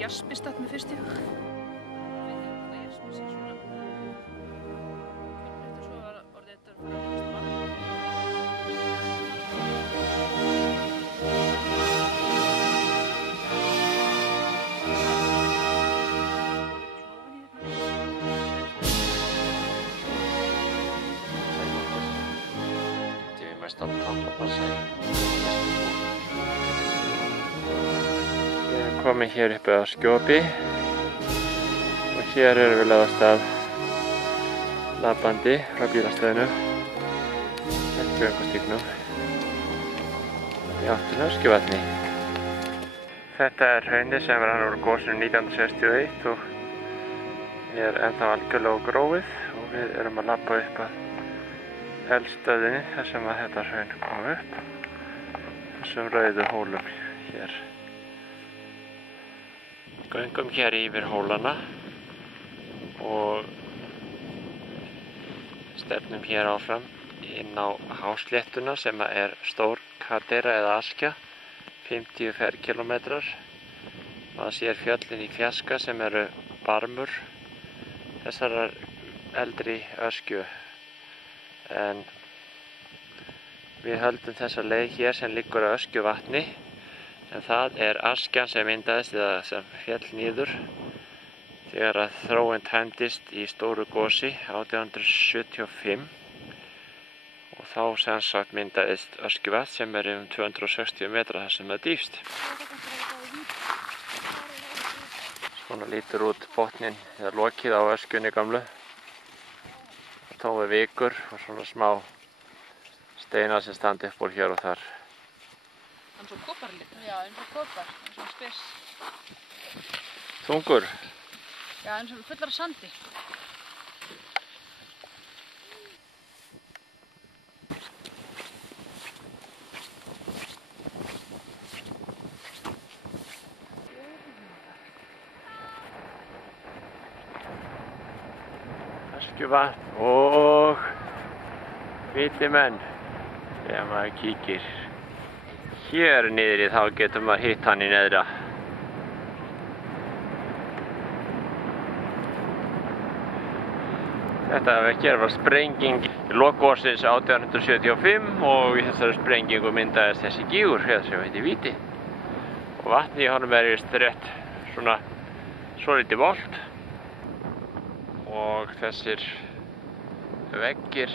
jaspistað með fyrst í hug. Að tannpassa í Við erum komin hér upp að Skjópi og hér erum við lögð af stað labbandi frá bílastöðinu eftir göngustígnum í áttina að Öskjuvatni. Þetta er hraunið sem rann úr gosinu 1961 og er ennþá algjörlega gróið og við erum að labba upp að eldstöðinni þar sem að þetta hraun kom upp þessum rauðu hólum hér. Göngum hér yfir hólana og stefnum hér áfram inn á Hásléttuna sem er stór krater eða askja 50 ferkilometrar og það sér fjöllin í fjarska sem eru barmur þessarar eldri öskju. En við höldum þessa leið hér sem liggur á Öskjuvatni en það er askjan sem myndaðist eða sem féll niður þegar að þróin tæmdist í stóru gosi 1875 og þá sem sagt myndaðist Öskjuvatn sem er 260 metra þar sem það dýpst. Svona lítur út botninn eða lokið á öskjunni gamlu. Tómi vikur og svona smá steinar sem standa upp úr hér og þar. Eins og kopar líka? Já, eins og kopar, eins og spes. Þungur? Já, eins og fullar af sandi. Öskjuvatn og viti menn þegar maður kíkir hér niðri þá getur maður hitt hann í neðra. Þetta hér var sprenging í lok gossins 1875 og í þessari sprengingu myndaðist þessi gígur sem heitir Víti og vatnið í honum er rétt svona svolítið volt. Og þessir veggir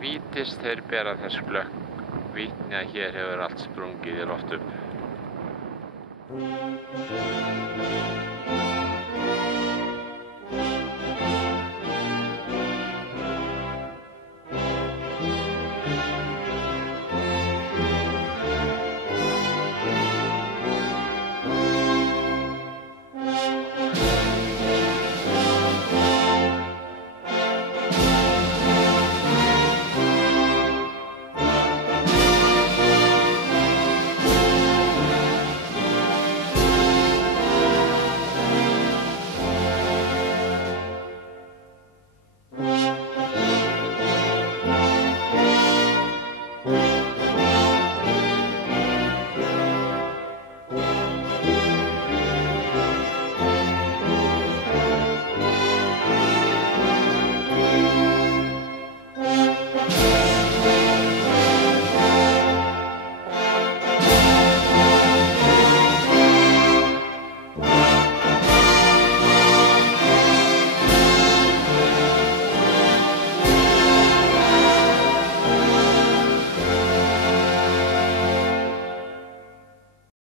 Vítis, þeir bera þess glögg vitni að hér hefur allt sprungið í loft upp.